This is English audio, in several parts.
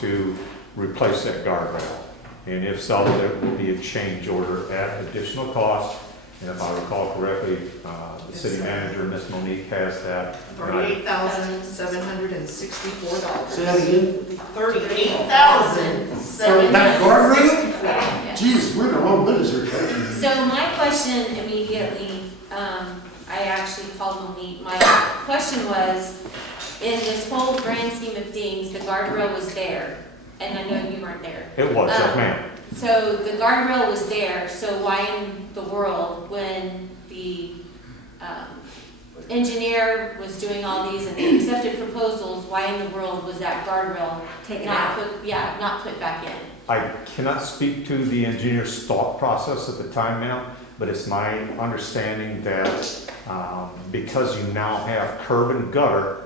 to replace that guardrail. And if so, there will be a change order at additional cost. And if I recall correctly, the city manager, Ms. Monique, has that. $38,764. Say that again? $38,764. guardrail? Jeez, we're in the wrong business here, Coach. So my question immediately, I actually called Monique. My question was, in this whole grand scheme of things, the guardrail was there, and I know you weren't there. It was, yes ma'am. So the guardrail was there, so why in the world, when the engineer was doing all these and they accepted proposals, why in the world was that guardrail not put back in? I cannot speak to the engineer's thought process at the time, ma'am, but it's my understanding that because you now have curb and gutter,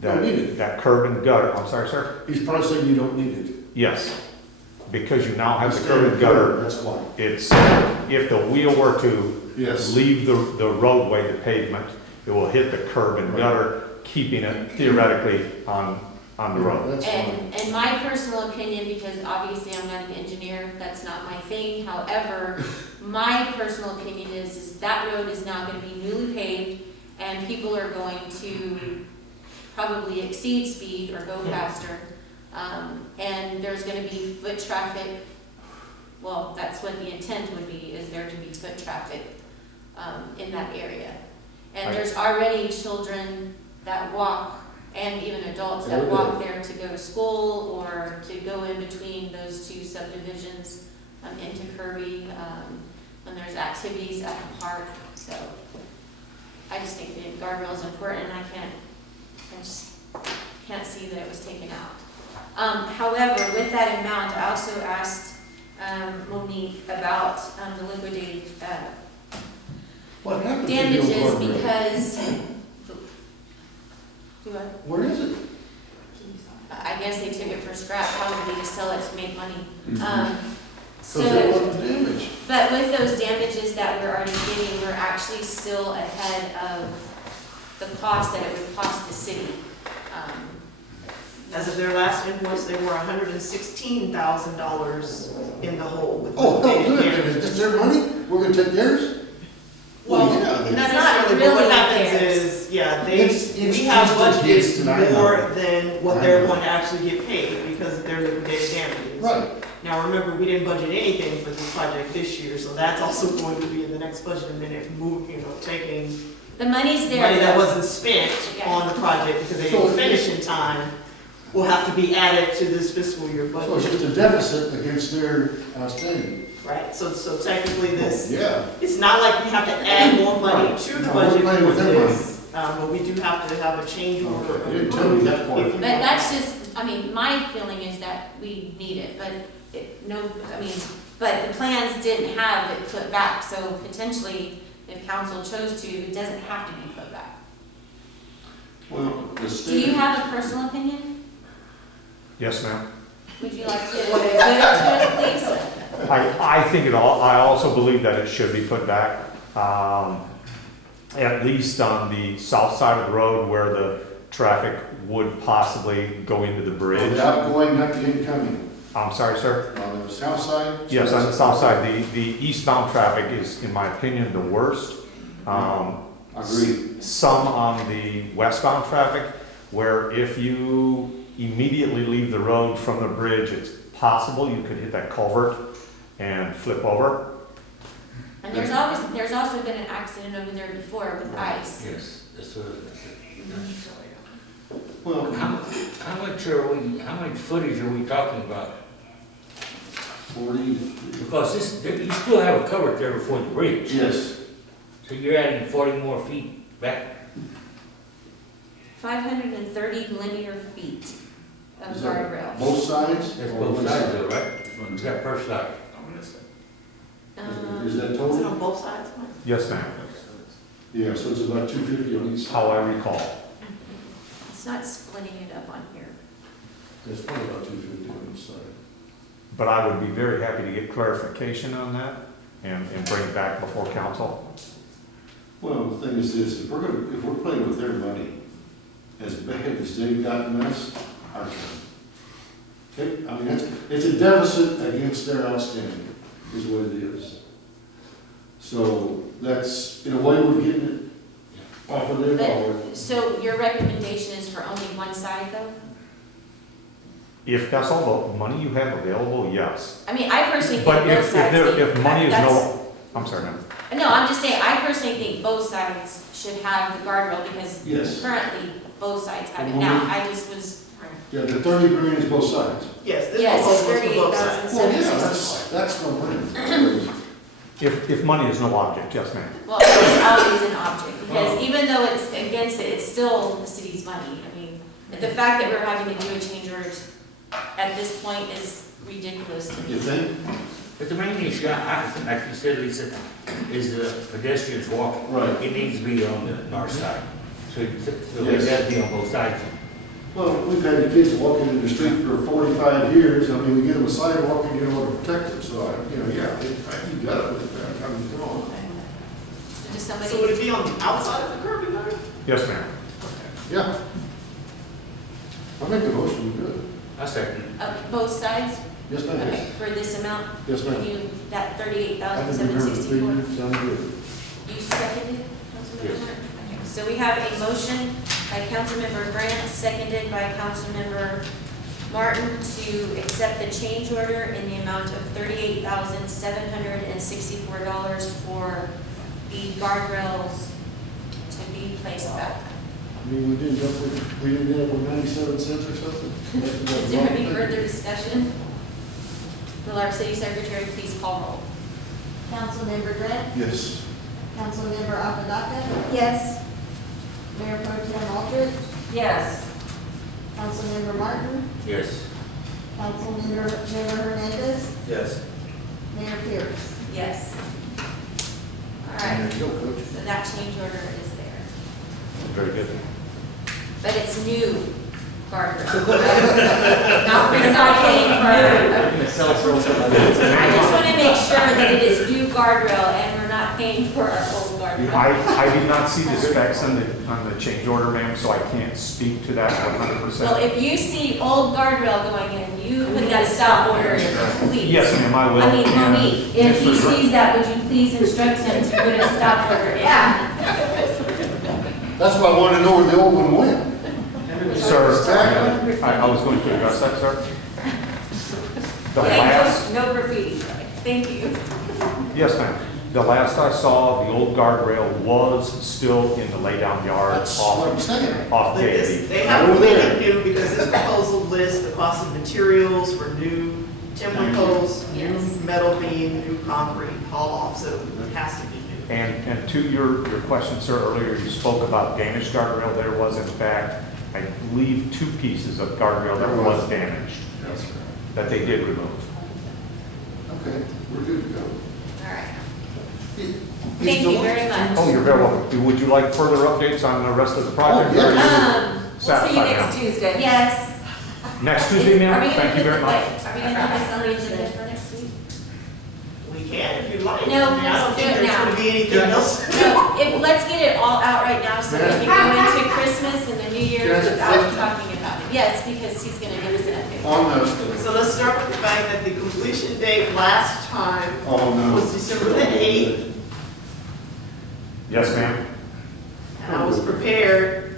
Don't need it. that curb and gutter, I'm sorry, sir? He's probably saying you don't need it. Yes, because you now have the curb and gutter, That's why. it's, if the wheel were to Yes. leave the roadway, the pavement, it will hit the curb and gutter, keeping it theoretically on the road. That's fine. And my personal opinion, because obviously I'm not an engineer, that's not my thing, however, my personal opinion is that road is now gonna be newly paved, and people are going to probably exceed speed or go faster. And there's gonna be foot traffic, well, that's what the intent would be, is there to be foot traffic in that area. And there's already children that walk, and even adults that walk there to go to school or to go in between those two subdivisions into Kirby, when there's activities at the park. So I just think the guardrail is important, and I just can't see that it was taken out. However, with that in mind, I also asked Monique about the liquidated What happened to the old damages guardrail? because, do I? Where is it? I guess they took it for scrap, probably to sell it to make money. So there So, wasn't damage. but with those damages that we're already getting, we're actually still ahead of the cost that it would cost the city. As of their last invoice, they were $116,000 in the hole. With Oh, no, liquidated good. damages. Is their money? We're gonna take theirs? Well, yeah, not it's necessarily, but really what happens theirs. is, yeah, It's we have just against budgeted tonight. more than what they're going to actually get paid because of their liquidated damages. Right. Now, remember, we didn't budget anything for this project this year, so that's also going to be in the next budget, and then it move, taking The money's there. money that but- wasn't spent Yeah. on the project because they So didn't finish in time, will have to be added to this fiscal year So it's budget. just a deficit against their outstanding. Right, so technically this, Yeah. it's not like we have to add more money to the No, budget we're playing for with their money. this, but we do have to have a change order. Okay, you didn't tell me that part. If you But want- that's just, I mean, my feeling is that we need it, but but the plans didn't have it put back, so potentially, if council chose to, it doesn't have to be put back. Well, the Do state. you have a personal opinion? Yes, ma'am. Would you like to put it to it, please? I think I also believe that it should be put back, at least on the south side of the road where the traffic would possibly go into the bridge. The outgoing, not the incoming. I'm sorry, sir? On the south side? Yes, on the south side, the eastbound traffic is, in my opinion, the worst. Agreed. Some on the westbound traffic, where if you immediately leave the road from the bridge, it's possible you could hit that culvert and flip over. And there's also been an accident over there before with ice. Yes, that's what Well, how much footage are we talking about? 40, Because you still have a cover there before the bridge. yes. So you're adding 40 more feet back. 530 linear feet of Is that guardrail. Both sides? That's or both one sides side? though, right? Is that first side? Is that Is it total? on both sides? Yes, ma'am. Yeah, so it's about 250 on each side. How I recall. It's not splitting it up on here. It's probably about 250 on each side. But I would be very happy to get clarification on that and bring it back before council. Well, the thing is this, if we're playing with their money, as bad as they've gotten us, our turn. Okay, I mean, it's a deficit against their outstanding, is what it is. So that's, in a way, we're getting it off of their dollar. So your recommendation is for only one side though? If that's all the money you have available, yes. I mean, I personally think But both if sides. if money is that's- no, I'm sorry, ma'am. No, I'm just saying, I personally think both sides should have the guardrail because Yes. currently both sides have it Mhm. now. I just was, Yeah, the 30 grand is both sides. Yes, this yes, it's proposal is for both sides. Well, yeah, 38,764. that's no brainer. If money is no object, yes, ma'am. Well, it's always an object, because Oh. even though it's against it, it's still the city's money. I mean, the fact that we're having to do a change order at this point is ridiculous to You me. think? But the main issue, I think, like you said, Lisa, is the pedestrians walking. Right. It needs to be on the north side. So it Yes. does be on both sides. Well, we've had the kids walking in the street for 45 years. I mean, we get them a sidewalk and get them to protect them. So, yeah, you got it with that. I mean, come on. Just So would somebody, it be on the outside of the curb and gutter? Yes, ma'am. Yeah. I make the motion, we do it. I second it. both sides, Yes, ma'am. okay, for this amount, Yes, ma'am. you, that I thirty-eight thousand can seven remember the sixty-four. figures, sound good. You seconded, Councilmember Yes. Martin? Okay, so we have a motion by Councilmember Grant, seconded by Councilmember Martin to accept the change order in the amount of $38,764 for the guardrails to be placed back. I mean, we didn't end up with 97 cents or something? Is there any further discussion? Will our city secretary please call roll? Councilmember Grant, Yes. Councilmember Apodaca, Yes. Mayor Pro Tem Aldridge, Yes. Councilmember Martin, Yes. Councilmember Hernandez, Yes. Mayor Pierce. Yes. All right, There you go, Coach. so that change order is there. Very good. But it's new guardrail. Not, we're not paying for, I just want to make sure that it is new guardrail and we're not paying for our old guardrail. I did not see the specs on the change order, ma'am, so I can't speak to that 100%. Well, if you see old guardrail going in, you put that stop order in, please. Yes, ma'am, I will. I mean, And- Monique, if he sees that, would you please instruct him to put a stop order in? That's why I want to know where the old one went. Sir, I was going to address that, sir. The last, No graffiti, thank you. yes, ma'am. The last I saw, the old guardrail was still in the laydown yard That's what I'm off saying. off But this, Gaiety. they haven't made it new because this proposal lists the cost of materials for new timber posts, new Yes. metal beam, new concrete, haul off, so it has to be new. And to your question, sir, earlier you spoke about damaged guardrail. There was in fact, I believe, 2 pieces of guardrail that was damaged, Yes, sir. that they did remove. Okay, we're good to go. All right. Is Thank the- you very much. Oh, you're very welcome. Would you like further updates on the rest of the project? Oh, yeah. Or are you We'll satisfied now? Tuesday. Yes. Next Tuesday, Are ma'am? we gonna Thank you put very the- much. Are we gonna have this on the agenda for next week? We can if you like. No, I mean, I let's don't do think it there's now. gonna be anything else. No, let's get it all out right now so we can go into Christmas and the New Year's Yes. without talking about it. Yes, because he's gonna give us an update. Oh, no. So let's start with the fact that the completion date last time Oh, no. was December the 8th. Yes, ma'am. And I was prepared.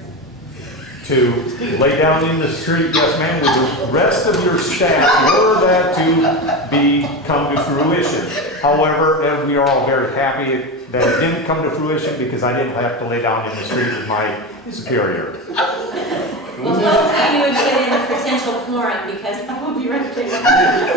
To lay down in the street, yes, ma'am, with the rest of your staff, were that to come to fruition. However, and we are all very happy that it didn't come to fruition because I didn't have to lay down in the street with my superior. Well, hopefully you would get in a potential quorum because that will be right there.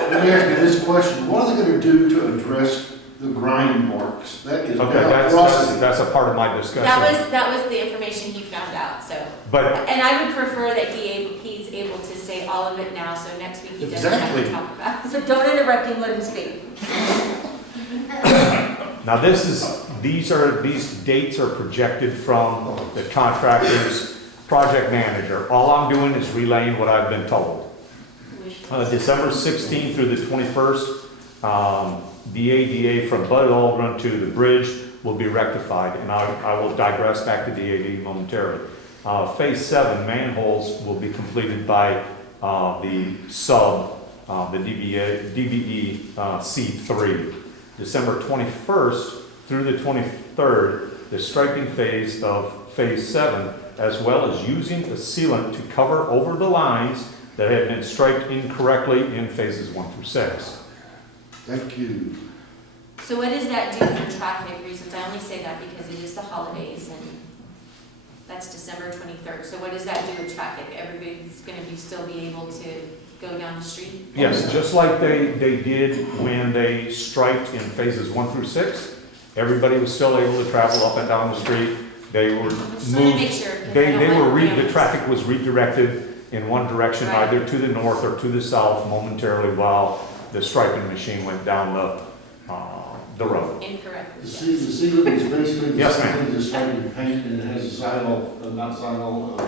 Let me ask you this question. What are they going to do to address the grind marks? That is Okay, now rusty. that's a part of my discussion. That was the information he found out, so. But And I would prefer that he's able to say all of it now, so next week he doesn't have to Exactly. talk about it. So don't interrupt him, let him speak. now these dates are projected from the contractor's project manager. All I'm doing is relaying what I've been told. December 16th through the 21st, the ADA from Bud Aldrin to the bridge will be rectified, and I will digress back to the ADA momentarily. Phase 7 manholes will be completed by the sub, the DBE C3. December 21st through the 23rd, the striping phase of Phase 7, as well as using a sealant to cover over the lines that had been striped incorrectly in Phases 1 through 6. Thank you. So what does that do for traffic reasons? I only say that because it is the holidays and that's December 23rd. So what does that do with traffic? Everybody's going to still be able to go down the street? Yes, just like they did when they striped in Phases 1 through 6, everybody was still able to travel up and down the street. They were Just want to make moved, sure. 'Cause I they don't were, like the traffic was redirected in one direction, Right. either to the north or to the south momentarily while the striping machine went down the road. Incorrectly. The Yes. sealant is basically the Yes, same ma'am. thing as striping paint, and it has a not signal,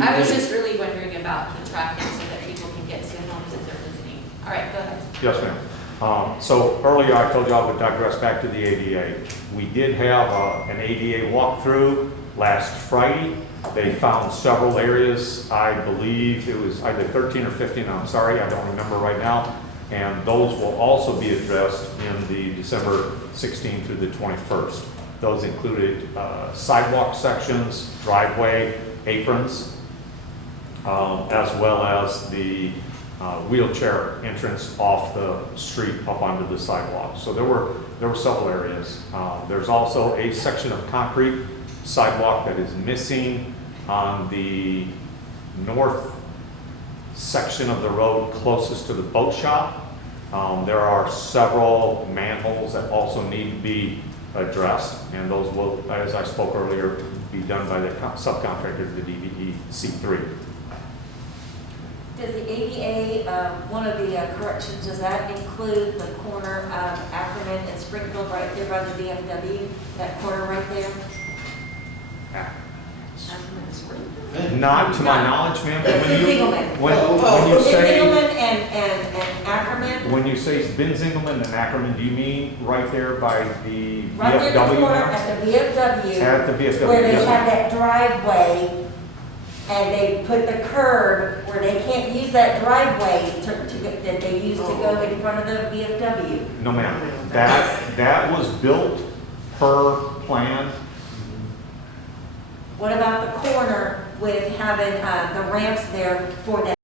I was just really wondering about the traffic so that people can get to homes if they're visiting. All right, go ahead. Yes, ma'am. So earlier I told you I would digress back to the ADA. We did have an ADA walkthrough last Friday. They found several areas, I believe it was either 13 or 15, I'm sorry, I don't remember right now. And those will also be addressed in the December 16th through the 21st. Those included sidewalk sections, driveway, aprons, as well as the wheelchair entrance off the street up onto the sidewalk. So there were several areas. There's also a section of concrete sidewalk that is missing on the north section of the road closest to the boat shop. There are several manholes that also need to be addressed, and those will, as I spoke earlier, be done by the subcontractor, the DBE C3. Does the ADA, one of the corrections, does that include the corner of Ackerman and Springfield right there by the VFW? That corner right there? Not to my knowledge, ma'am. Binzingelman. When you say, Binzingelman and Ackerman? when you say Binzingelman and Ackerman, do you mean right there by the Right there in the VFW? corner now? at the VFW. At the VFW, Where they yes, have ma'am. that driveway, and they put the curb where they can't use that driveway that they used to go in front of the VFW. No, ma'am. That was built per plan. What about the corner with having the ramps there for that